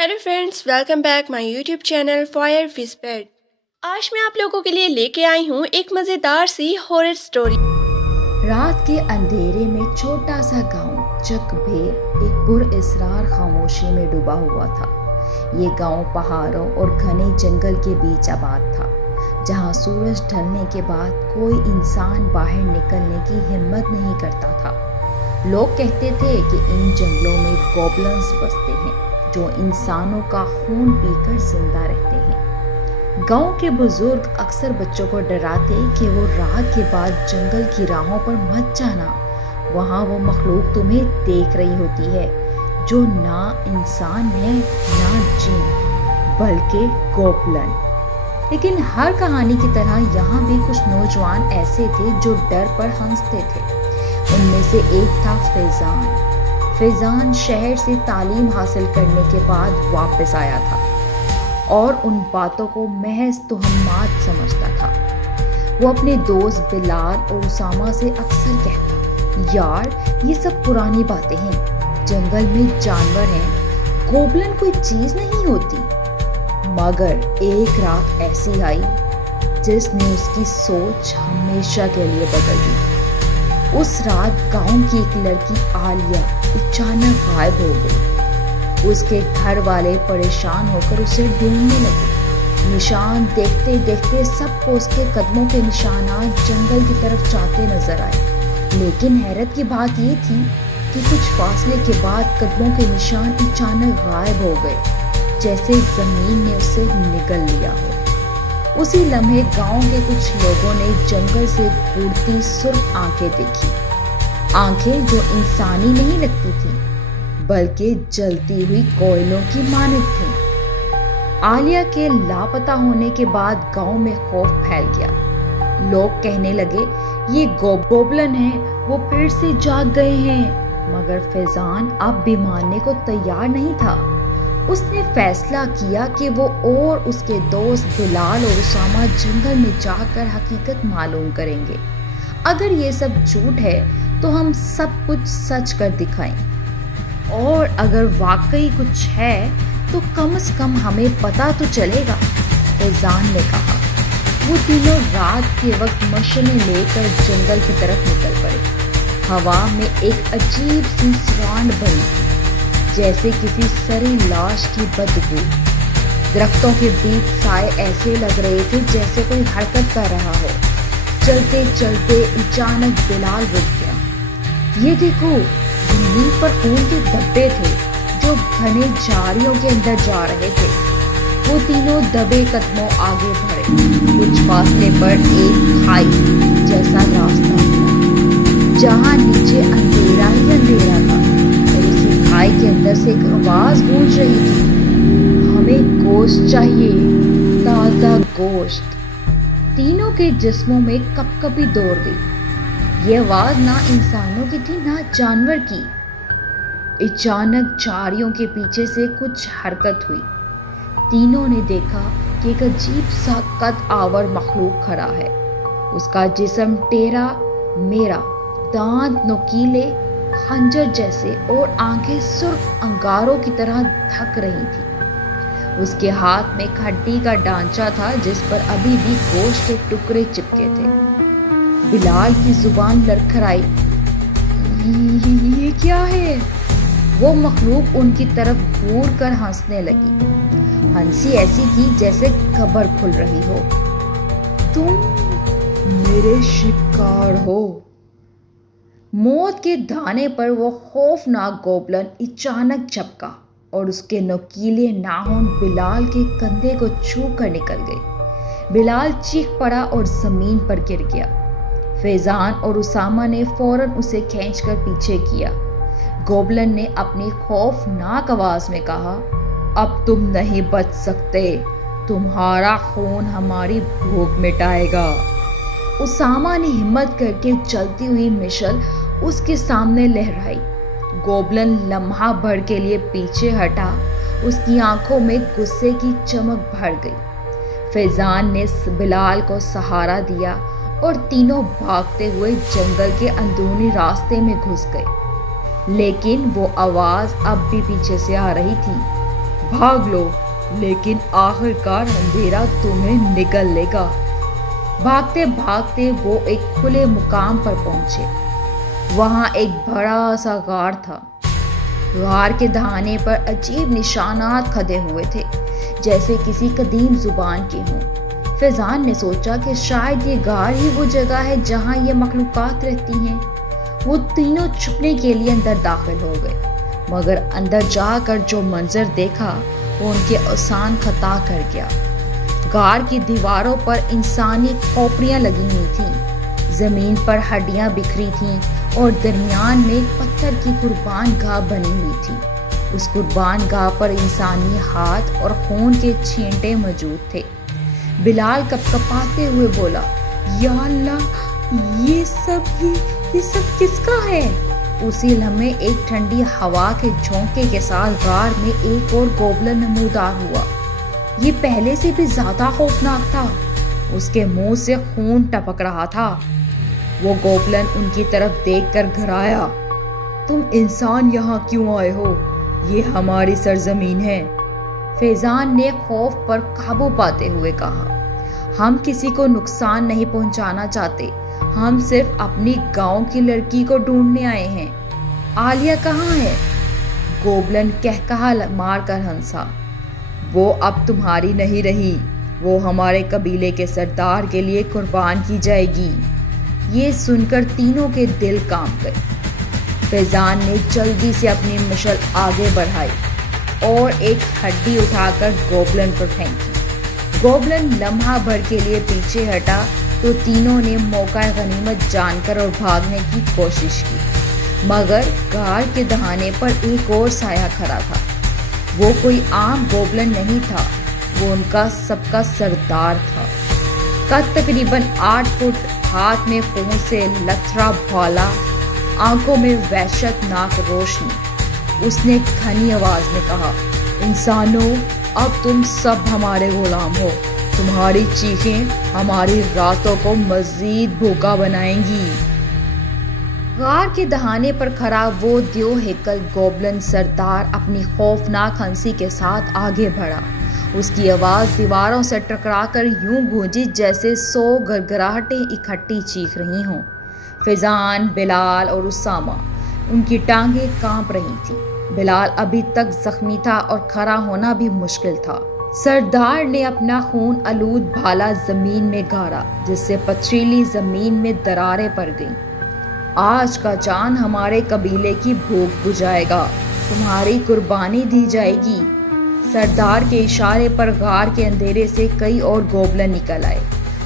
Hello friends, welcome back my YouTube channel fire whisper. आज मैं आप लोगों के लिए लेके आई हूँ एक मज़ेदार सी हॉरर स्टोरी। रात के अंधेरे में छोटा सा गांव चकभेर एक पुरअसरार खामोशी में डूबा हुआ था। ये गांव पहाड़ों और घने जंगल के बीच आबाद था, जहां सूरज ढलने के बाद कोई इंसान बाहर निकलने की हिम्मत नहीं करता था। लोग कहते थे कि इन जंगलों में गॉबलिन्स बसते हैं जो इंसानों का खून पीकर जिंदा रहते हैं। गांव के बुजुर्ग अक्सर बच्चों को डराते कि वो रात के बाद जंगल की राहों पर मत जाना, वहाँ वो मखलूक तुम्हें देख रही होती है जो ना इंसान है ना जिन बल्कि गॉबलिन। लेकिन हर कहानी की तरह यहाँ भी कुछ नौजवान ऐसे थे जो डर पर हंसते थे। उनमें से एक था फैजान शहर से तालीम हासिल करने के बाद वापस आया था और उन बातों को महज तोहमात समझता था। वो अपने दोस्त बिलाल और उसामा से अक्सर कहता, यार ये सब पुरानी बातें हैं, जंगल में जानवर हैं, गॉबलिन कोई चीज नहीं होती। मगर एक रात ऐसी आई जिसने उसकी सोच हमेशा के लिए बदल दी। उस रात गांव की एक लड़की आलिया अचानक गायब हो गई। उसके घर वाले परेशान होकर उसे ढूंढने लगे। निशान देखते देखते सबको उसके कदमों के निशानात जंगल की तरफ जाते नजर आए। लेकिन हैरत की बात ये थी कि कुछ फासले के बाद कदमों के निशान अचानक गायब हो गए, जैसे जमीन ने उसे निगल लिया हो। उसी लम्हे गांव के कुछ लोगों ने जंगल से घूरती सुर्ख आंखें देखी, आंखें जो इंसानी नहीं लगती थी बल्कि जलती हुई कोयलों की मानक थीं। आलिया के लापता होने के बाद गांव में खौफ फैल गया। लोग कहने लगे ये गॉबलिन हैं, वो फिर से जाग गए हैं। मगर फैजान अब भी मानने को तैयार नहीं था। उसने फैसला किया कि वो और उसके दोस्त बिलाल और उसामा जंगल में जाकर हकीकत मालूम करेंगे। अगर ये सब झूठ है तो हम सब कुछ सच कर दिखाएं, और अगर वाकई कुछ है तो कम से कम हमें पता तो चलेगा, फैजान ने कहा। वो तीनों रात के वक्त मशलें लेकर जंगल की तरफ निकल पड़े। हवा में एक अजीब सी सुरांड बनी थी, जैसे किसी सड़ी लाश की बदबू। दरख्तों के बीच साए ऐसे लग रहे थे जैसे कोई हरकत कर रहा हो। चलते चलते अचानक बिलाल रुक गया। ये देखो, जमीन पर खून के धब्बे थे जो घने झाड़ियों के अंदर जा रहे थे। वो तीनों दबे कदमों आगे बढ़े। कुछ फासले पर एक खाई जैसा रास्ता था, जहाँ नीचे अंधेरा ही अंधेरा था। खाई के अंदर से एक आवाज गूंज रही थी, हमें गोश्त चाहिए, ताजा गोश्त। तीनों के जिस्मों में कपकपी दौड़ गई। ये आवाज ना इंसानों की थी ना जानवर की। अचानक झाड़ियों के पीछे से कुछ हरकत हुई। तीनों ने देखा कि एक अजीब सा कद आवर मखलूक खड़ा है। उसका जिस्म टेढ़ा मेरा, दांत नुकीले खंजर जैसे और आंखें सुर्ख अंगारों की तरह धक रही थी। उसके हाथ में एक हड्डी का ढांचा था जिस पर अभी भी गोश्त के टुकड़े चिपके थे। बिलाल की जुबान लड़खड़ाई, ये क्या है? वो मखलूक उनकी तरफ घूर कर हंसने लगी। हंसी ऐसी थी जैसे कब्र खुल रही हो। तुम मेरे शिकार हो। मौत के दाने पर वो खौफनाक गॉबलिन अचानक झपका और उसके नुकीले नाखून बिलाल के कंधे को छू कर निकल गए। बिलाल चीख पड़ा और जमीन पर गिर गया। फैजान और उसामा ने फौरन उसे खींचकर पीछे किया। गॉबलिन ने अपनी खौफनाक आवाज में कहा, अब तुम नहीं बच सकते, तुम्हारा खून हमारी भूख मिटाएगा। उसामा ने हिम्मत करके चलती हुई मिशल उसके सामने लहराई। गॉबलिन लम्हा भर के लिए पीछे हटा। उसकी आंखों में गुस्से की चमक भर गई। फैजान ने बिलाल को सहारा दिया और तीनों भागते हुए जंगल के अंदरूनी रास्ते में घुस गए। लेकिन वो आवाज अब भी पीछे से आ रही थी। भाग लो, लेकिन आखिरकार अंधेरा तुम्हें निगल लेगा। भागते भागते वो एक खुले मुकाम पर पहुंचे। वहां एक बड़ा सा गार था। गार के दहाने पर अजीब निशानात खदे हुए थे, जैसे किसी कदीम जुबान के हों। फैजान ने सोचा कि शायद ये गार ही वो जगह है जहां ये मखलूकात रहती हैं। वो तीनों छुपने के लिए अंदर दाखिल हो गए, मगर अंदर जाकर जो मंजर देखा वो उनके आसान खता कर गया। गार की दीवारों पर इंसानी खोपड़ियां लगी हुई थीं, जमीन पर हड्डियां बिखरी थीं और दरमियान में एक पत्थर की कुर्बान गाह बनी हुई थी। उस कुर्बान गाह पर इंसानी हाथ और खून के छींटे मौजूद थे। बिलाल कपकपाते हुए बोला, या अल्लाह, ये सब किसका है? उसी लम्हे एक ठंडी हवा के झोंके के साथ गार में एक और गोबलन नमूदार हुआ। ये पहले से भी ज्यादा खौफनाक था। उसके मुंह से खून टपक रहा था। वो गोबलन उनकी तरफ देखकर घबराया। तुम इंसान यहाँ क्यों आए हो? ये हमारी सरजमीन है। फैजान ने खौफ पर काबू पाते हुए कहा, हम किसी को नुकसान नहीं पहुंचाना चाहते, हम सिर्फ अपनी गांव की लड़की को ढूंढने आए हैं। आलिया कहाँ है? गोबलन कहकहा मारकर हंसा, वो अब तुम्हारी नहीं रही, वो हमारे कबीले के सरदार के लिए कुर्बान की जाएगी। ये सुनकर तीनों के दिल कांप गए। फैजान ने जल्दी से अपनी मशल आगे बढ़ाई और एक हड्डी उठाकर गोबलन पर फेंकी। गोबलन लम्हा भर के लिए पीछे हटा तो तीनों ने मौका गनीमत जानकर और भागने की कोशिश की, मगर गार के दहाने पर एक और साया खड़ा था। वो कोई आम गोबलन नहीं था, वो उनका सबका सरदार था। कद तकरीबन 8 फुट, हाथ में खून से लथड़ा भाला, आंखों में वहशतनाक रोशनी। उसने घनी आवाज में कहा, इंसानों, अब तुम सब हमारे गुलाम हो। तुम्हारी चीखें हमारी रातों को मजीद भूखा बनाएंगी। गार के दहाने पर खड़ा वो द्यो हेकल गोबलन सरदार अपनी खौफनाक हंसी के साथ आगे बढ़ा। उसकी आवाज दीवारों से टकराकर यूं गूंजी जैसे 100 गड़गड़ाहटें इकट्ठी चीख रही हों। फैजान, बिलाल और उसामा, उनकी टांगें कांप रही थीं। बिलाल अभी तक जख्मी था और खड़ा होना भी मुश्किल था। सरदार ने अपना खून आलूद भाला जमीन में गाड़ा, जिससे पथरीली जमीन में दरारें पड़ गईं। आज का चांद हमारे कबीले की भूख बुझाएगा, तुम्हारी कुर्बानी दी जाएगी। सरदार के इशारे पर गार के अंधेरे से कई और गोबलन निकल आए।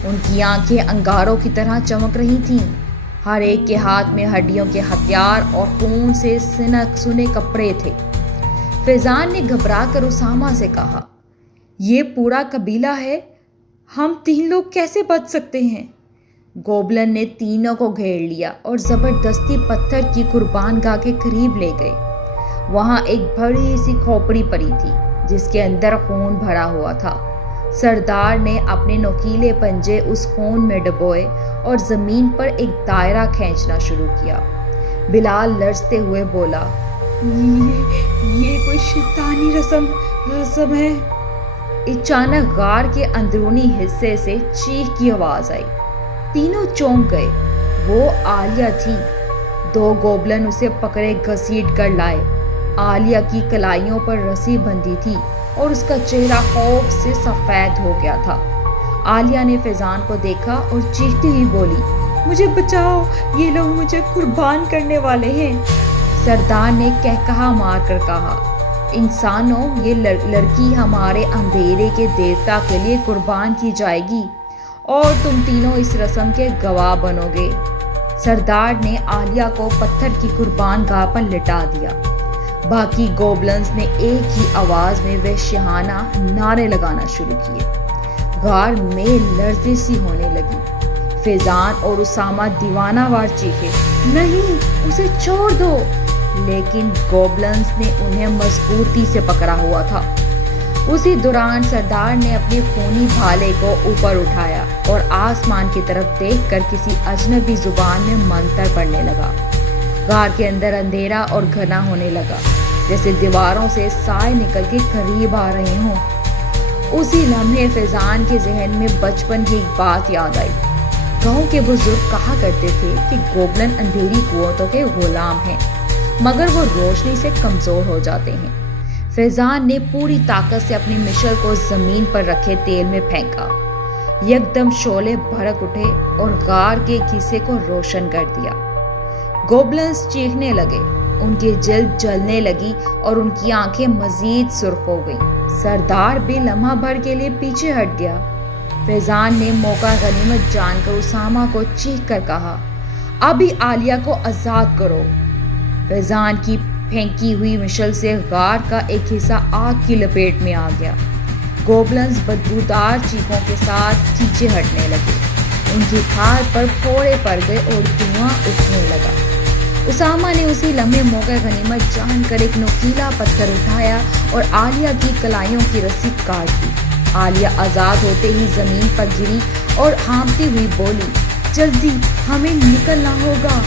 उनकी आंखें अंगारों की तरह चमक रही थीं। हर एक के हाथ में हड्डियों के हथियार और खून से सुने कपड़े थे। फैजान ने घबराकर उसामा से कहा, ये पूरा कबीला है, हम 3 लोग कैसे बच सकते हैं? गोबलन ने तीनों को घेर लिया और जबरदस्ती पत्थर की कुर्बान गाह के करीब ले गए। वहां एक बड़ी सी खोपड़ी पड़ी थी, जिसके अंदर खून भरा हुआ था। सरदार ने अपने नोकीले पंजे उस खून में डुबोए और जमीन पर एक दायरा खींचना शुरू किया। बिलाल लरजते हुए बोला, ये कोई शैतानी रस्म है। अचानक गार के अंदरूनी हिस्से से चीख की आवाज आई। तीनों चौंक गए। वो आलिया थी। 2 गोबलन उसे पकड़े घसीट कर लाए। आलिया की कलाइयों पर रस्सी बंधी थी और उसका चेहरा खौफ से सफेद हो गया था। आलिया ने फैजान को देखा और चीखती हुई बोली, मुझे बचाओ, ये लोग मुझे कुर्बान करने वाले हैं। सरदार ने कहकहा मारकर कहा, इंसानों, ये लड़की हमारे अंधेरे के देवता के लिए कुर्बान की जाएगी और तुम तीनों इस रस्म के गवाह बनोगे। सरदार ने आलिया को पत्थर की कुर्बान गाह पर लिटा दिया। बाकी गोबलन्स ने एक ही आवाज में वहशियाना नारे लगाना शुरू किए। गार में लर्ज़ी सी होने लगी। फैजान और उसामा दीवानावार चीखे, नहीं, उसे छोड़ दो, लेकिन गोबलन्स ने उन्हें मजबूती से पकड़ा हुआ था। उसी दौरान सरदार ने अपने खूनी भाले को ऊपर उठाया और आसमान की तरफ देखकर किसी अजनबी जुबान में मंत्र पढ़ने लगा। गार के अंदर अंधेरा और घना होने लगा। جیسے دیواروں سے سائے نکل کے قریب آ رہے ہوں۔ اسی لمحے فیضان کے ذہن میں بچپن کی ایک بات یاد آئی۔ گاؤں کے بزرگ کہا کرتے تھے کہ گوبلن اندھیری قوتوں کے غلام ہیں، مگر وہ روشنی سے کمزور ہو جاتے ہیں۔ فیضان نے پوری طاقت سے اپنی مشل کو زمین پر رکھے تیل میں پھینکا۔ یکدم شعلے بھڑک اٹھے اور غار کے ایک حصے کو روشن کر دیا۔ گوبلنز چیخنے لگے، ان کی جلد جلنے لگی اور ان کی آنکھیں مزید سرخ ہو گئیں۔ سردار بھی لمحہ بھر کے لیے پیچھے ہٹ گیا۔ فیضان نے موقع غنیمت جان کر اسامہ کو چیخ کر کہا، ابھی عالیہ کو آزاد کرو۔ فیضان کی پھینکی ہوئی مشل سے غار کا ایک حصہ آگ کی لپیٹ میں آ گیا۔ گوبلنز بدبودار چیخوں کے ساتھ پیچھے ہٹنے لگے، ان کی کھال پر پھوڑے پڑ گئے اور دھواں اٹھنے لگا۔ اسامہ نے اسی لمحے موقع غنیمت جان کر ایک نوکیلا پتھر اٹھایا اور عالیہ کی کلائیوں کی رسی کاٹ دی۔ عالیہ آزاد ہوتے ہی زمین پر گری اور ہانپتی ہوئی بولی، جلدی ہمیں نکلنا ہوگا۔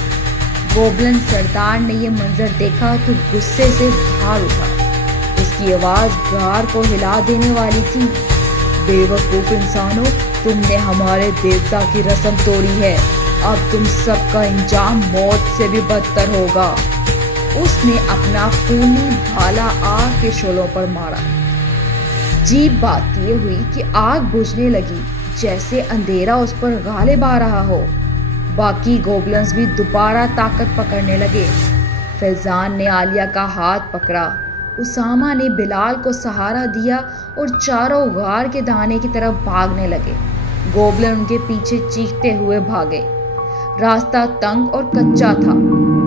گوبلن سردار نے یہ منظر دیکھا تو غصے سے بھار اٹھا۔ اس کی آواز غار کو ہلا دینے والی تھی، بے وقوف انسانوں، تم نے ہمارے دیوتا کی رسم توڑی ہے، اب تم سب کا انجام موت سے بھی بدتر ہوگا۔ اس نے اپنا خونی بھالا آگ کے شعلوں پر مارا۔ عجیب بات یہ ہوئی کہ آگ بجھنے لگی جیسے اندھیرا اس پر غالب آ رہا ہو۔ باقی گوبلنز بھی دوبارہ طاقت پکڑنے لگے۔ فیضان نے عالیہ کا ہاتھ پکڑا، اسامہ نے بلال کو سہارا دیا اور چاروں غار کے دہانے کی طرف بھاگنے لگے۔ گوبلن ان کے پیچھے چیختے ہوئے بھاگے۔ راستہ تنگ اور کچا تھا،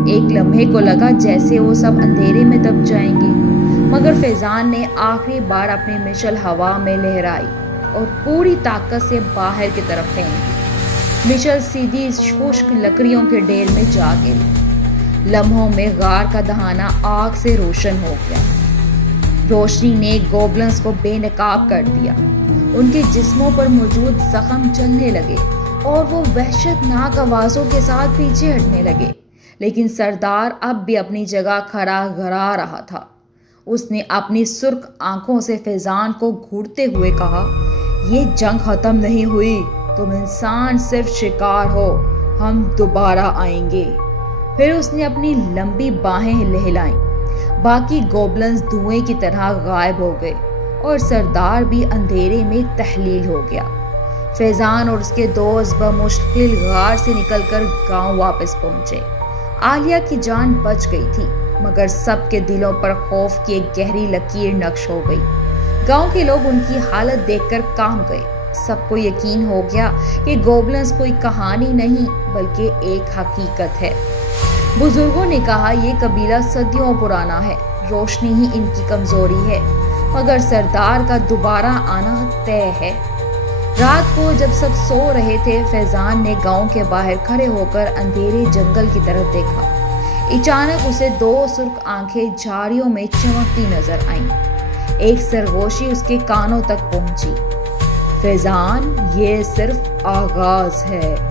ایک لمحے کو لگا جیسے وہ سب اندھیرے میں دب جائیں گے، مگر فیضان نے آخری بار اپنی مشل ہوا میں لہرائی اور پوری طاقت سے باہر کی طرف پھینکی۔ مشل سیدھی خشک لکڑیوں کے ڈھیر میں جا گری۔ لمحوں میں غار کا دہانہ آگ سے روشن ہو گیا۔ روشنی نے گوبلنز کو بے نقاب کر دیا، ان کے جسموں پر موجود زخم جلنے لگے اور وہ وحشت ناک آوازوں کے ساتھ پیچھے ہٹنے لگے۔ لیکن سردار اب بھی اپنی جگہ کھڑا گھرا رہا تھا۔ اس نے اپنی سرخ آنکھوں سے فیضان کو گھورتے ہوئے کہا، یہ جنگ ختم نہیں ہوئی، تم انسان صرف شکار ہو، ہم دوبارہ آئیں گے۔ پھر اس نے اپنی لمبی باہیں لہلائیں، باقی گوبلنز دھوئیں کی طرح غائب ہو گئے اور سردار بھی اندھیرے میں تحلیل ہو گیا۔ فیضان اور اس کے دوست بمشکل غار سے نکل کر گاؤں واپس پہنچے۔ عالیہ کی جان بچ گئی تھی، مگر سب کے دلوں پر خوف کی ایک گہری لکیر نقش ہو گئی۔ گاؤں کے لوگ ان کی حالت دیکھ کر کانپ گئے۔ سب کو یقین ہو گیا کہ گوبلنز کوئی کہانی نہیں بلکہ ایک حقیقت ہے۔ بزرگوں نے کہا یہ قبیلہ صدیوں پرانا ہے، روشنی ہی ان کی کمزوری ہے، مگر سردار کا دوبارہ آنا طے ہے۔ رات کو جب سب سو رہے تھے، فیضان نے گاؤں کے باہر کھڑے ہو کر اندھیرے جنگل کی طرف دیکھا۔ اچانک اسے دو سرخ آنکھیں جھاڑیوں میں چمکتی نظر آئیں۔ ایک سرگوشی اس کے کانوں تک پہنچی، فیضان، یہ صرف آغاز ہے۔